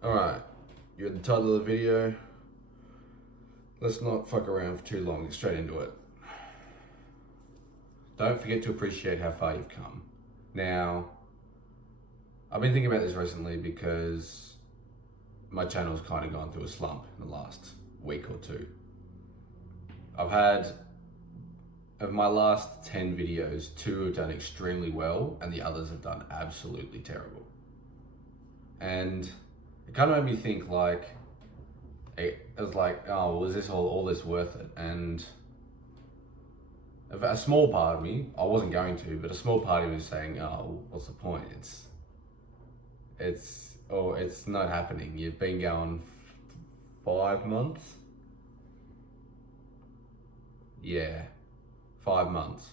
Alright, you're at the title of the video. Let's not fuck around for too long, get straight into it. Don't forget to appreciate how far you've come. Now, I've been thinking about this recently because my channel's kind of gone through a slump in the last week or two. I've had, of my last 10 videos, 2 have done extremely well and the others have done absolutely terrible. And it kind of made me think it was like, oh, was this all this worth it? And a small part of me, I wasn't going to, but a small part of me was saying, oh, what's the point? It's not happening. You've been going 5 months? Yeah, 5 months.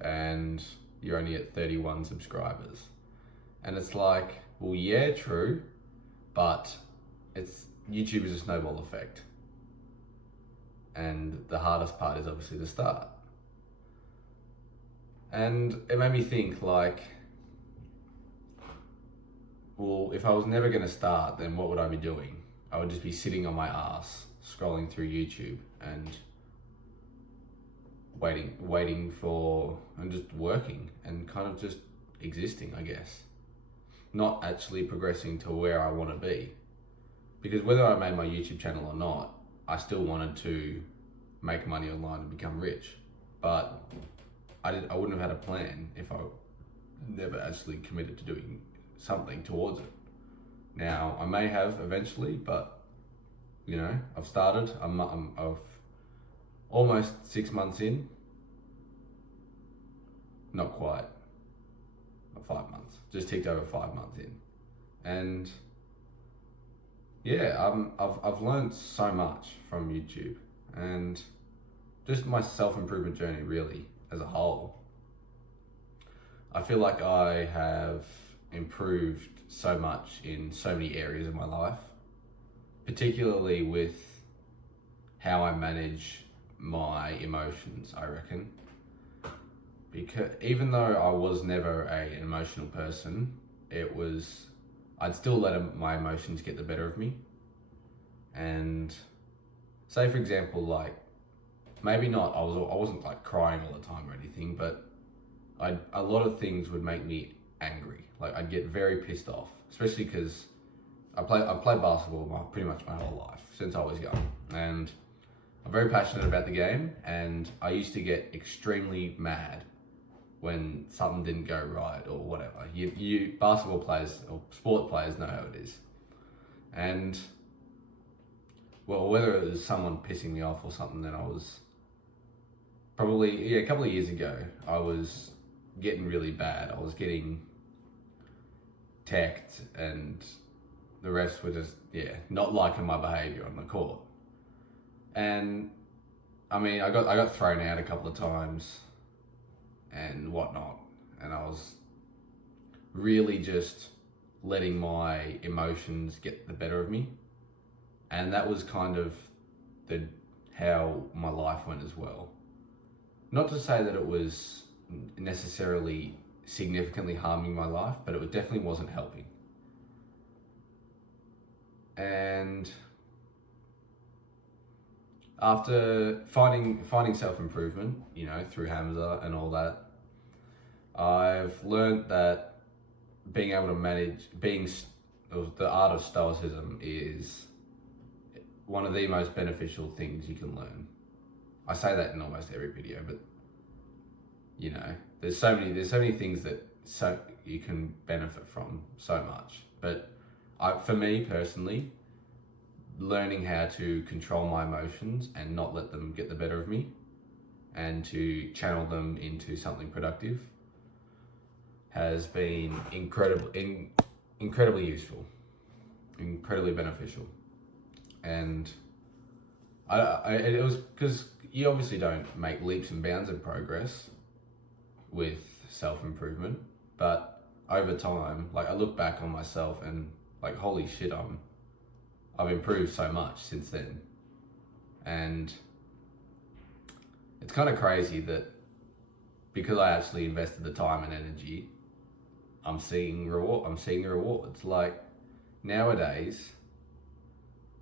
And you're only at 31 subscribers. And it's like, well, yeah, true, but YouTube is a snowball effect. And the hardest part is obviously the start. And it made me think well, if I was never gonna start, then what would I be doing? I would just be sitting on my ass, scrolling through YouTube and waiting for, and just working and kind of just existing, I guess. Not actually progressing to where I want to be. Because whether I made my YouTube channel or not, I still wanted to make money online and become rich. But I wouldn't have had a plan if I never actually committed to doing something towards it. Now, I may have eventually, but I've started. I'm almost 6 months in. Not quite. 5 months. Just ticked over 5 months in. And yeah, I've learned so much from YouTube and just my self-improvement journey really as a whole. I feel like I have improved so much in so many areas of my life, particularly with how I manage my emotions, I reckon. Because even though I was never an emotional person, I'd still let my emotions get the better of me. And say for example, maybe not, I wasn't like crying all the time or anything, but a lot of things would make me angry. Like I'd get very pissed off, especially because I've played basketball pretty much my whole life, since I was young. And I'm very passionate about the game, and I used to get extremely mad when something didn't go right or whatever. You basketball players or sport players know how it is. And well, whether it was someone pissing me off or something, then I was probably, a couple of years ago, I was getting really bad. I was getting teched and the rest were just, not liking my behavior on the court. And I mean, I got thrown out a couple of times and whatnot, and I was really just letting my emotions get the better of me, and that was kind of how my life went as well. Not to say that it was necessarily significantly harming my life, but it definitely wasn't helping. And after finding self-improvement, through Hamza and all that, I've learned that being able to manage, the art of stoicism is one of the most beneficial things you can learn. I say that in almost every video, but there's so many things that you can benefit from so much. But for me personally, learning how to control my emotions and not let them get the better of me and to channel them into something productive has been incredibly useful, incredibly beneficial. And it was because you obviously don't make leaps and bounds of progress with self-improvement, but over time, I look back on myself and holy shit, I've improved so much since then. And it's kind of crazy that because I actually invested the time and energy, I'm seeing the rewards. nowadays,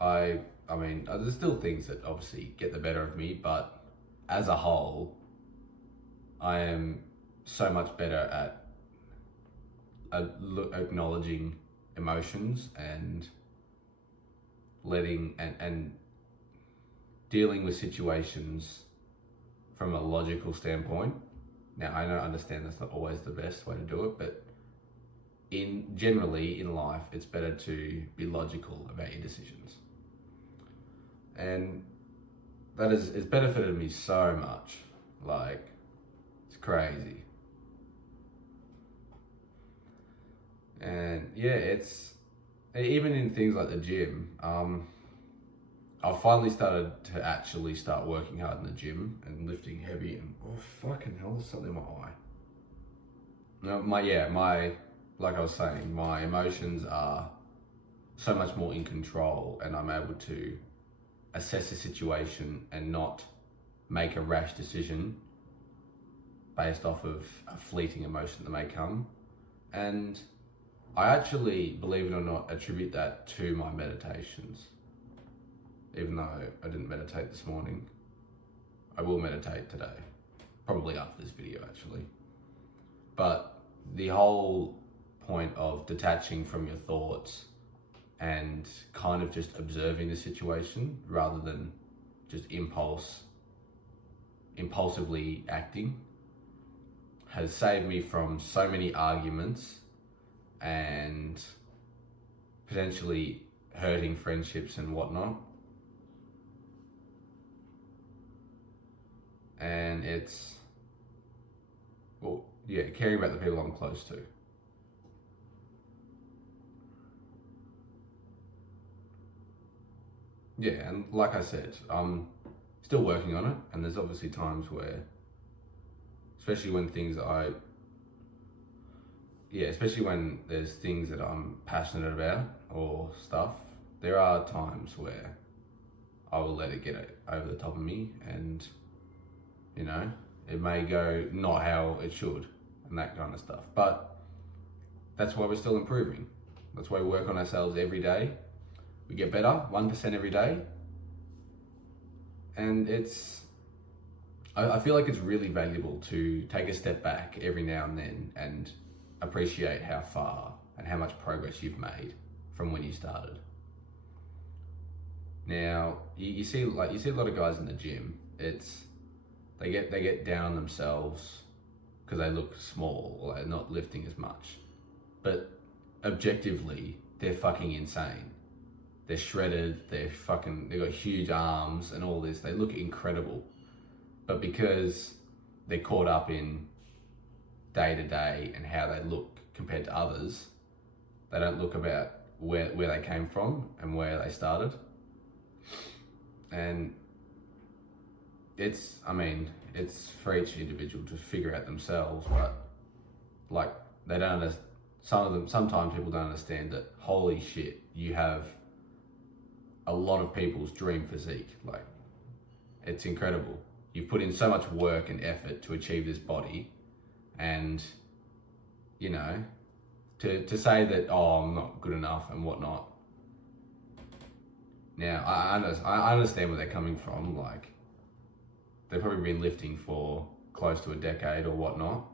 I mean, there's still things that obviously get the better of me, but as a whole, I am so much better at acknowledging emotions and letting and dealing with situations from a logical standpoint. Now, I don't understand that's not always the best way to do it, but generally in life, it's better to be logical about your decisions. And it's benefited me so much. Like, it's crazy. And yeah, it's even in things like the gym. I've finally started to actually start working hard in the gym and lifting heavy. And oh fucking hell, there's something in my eye. No, like I was saying, my emotions are so much more in control, and I'm able to assess the situation and not make a rash decision based off of a fleeting emotion that may come. And I actually, believe it or not, attribute that to my meditations. Even though I didn't meditate this morning, I will meditate today, probably after this video actually. But the whole point of detaching from your thoughts and kind of just observing the situation rather than just impulsively acting has saved me from so many arguments and potentially hurting friendships and whatnot. And it's, well, yeah, caring about the people I'm close to. Yeah, and like I said, I'm still working on it, and there's obviously times where, especially when especially when there's things that I'm passionate about or stuff, there are times where I will let it get over the top of me, and you know, it may go not how it should and that kind of stuff. But that's why we're still improving. That's why we work on ourselves every day. We get better, 1% every day. And I feel like it's really valuable to take a step back every now and then and appreciate how far and how much progress you've made from when you started. Now, you see a lot of guys in the gym, they get down on themselves because they look small or they're not lifting as much. But objectively, they're fucking insane. They're shredded, they've got huge arms and all this. They look incredible. But because they're caught up in day to day and how they look compared to others, they don't look about where they came from and where they started. And it's for each individual to figure out themselves, but like sometimes people don't understand that, holy shit, you have a lot of people's dream physique. Like, it's incredible. You've put in so much work and effort to achieve this body, and you know, to say that, oh, I'm not good enough and whatnot. Now, I understand where they're coming from. Like, they've probably been lifting for close to a decade or whatnot,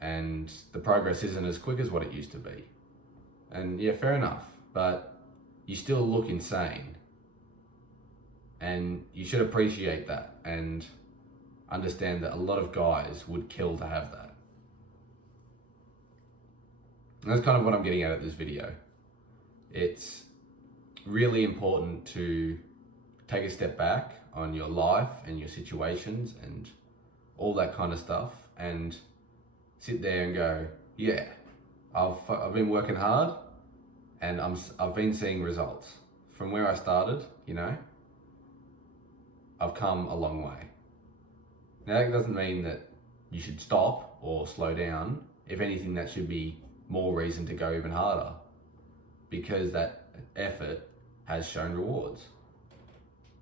and the progress isn't as quick as what it used to be. And yeah, fair enough, but you still look insane, and you should appreciate that and understand that a lot of guys would kill to have that. And that's kind of what I'm getting at this video. It's really important to take a step back on your life and your situations and all that kind of stuff, and sit there and go, yeah, I've been working hard, and I've been seeing results from where I started. You know, I've come a long way. Now, that doesn't mean that you should stop or slow down. If anything, that should be more reason to go even harder, because that effort has shown rewards.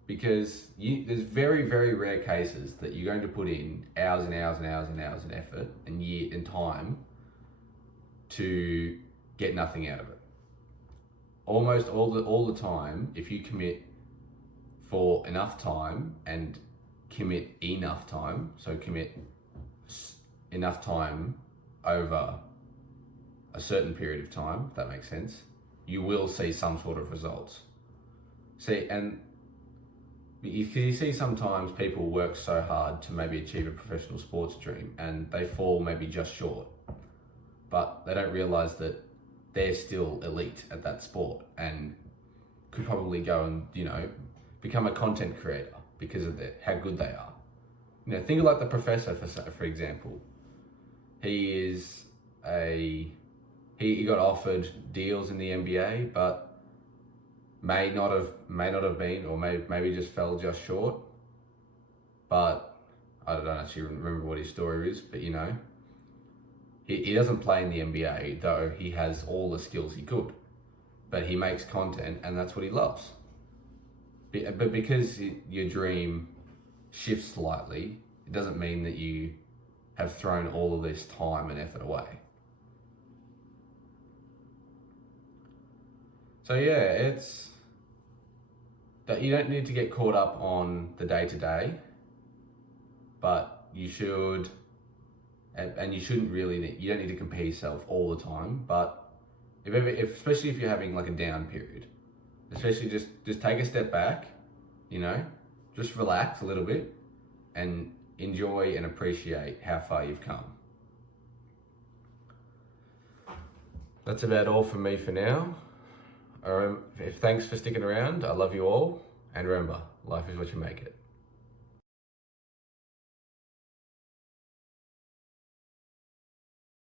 Because there's very, very rare cases that you're going to put in hours and hours and hours and hours of effort and time to get nothing out of it. almost all the time, if you commit for enough time and commit enough time, so commit enough time over a certain period of time, if that makes sense, you will see some sort of results. See, and you see sometimes people work so hard to maybe achieve a professional sports dream and they fall maybe just short, but they don't realize that they're still elite at that sport and could probably go and, become a content creator because of how good they are. Think of like the professor, for example. He got offered deals in the NBA, but may not have been, or maybe just fell just short. But I don't actually remember what his story is, but he doesn't play in the NBA, though he has all the skills he could. But he makes content, and that's what he loves. But because your dream shifts slightly, it doesn't mean that you have thrown all of this time and effort away. So yeah, it's that you don't need to get caught up on the day-to-day, but you should, and you shouldn't really, you don't need to compare yourself all the time, but especially if you're having like a down period, especially just take a step back, just relax a little bit and enjoy and appreciate how far you've come. That's about all from me for now. Thanks for sticking around. I love you all. And remember, life is what you make it.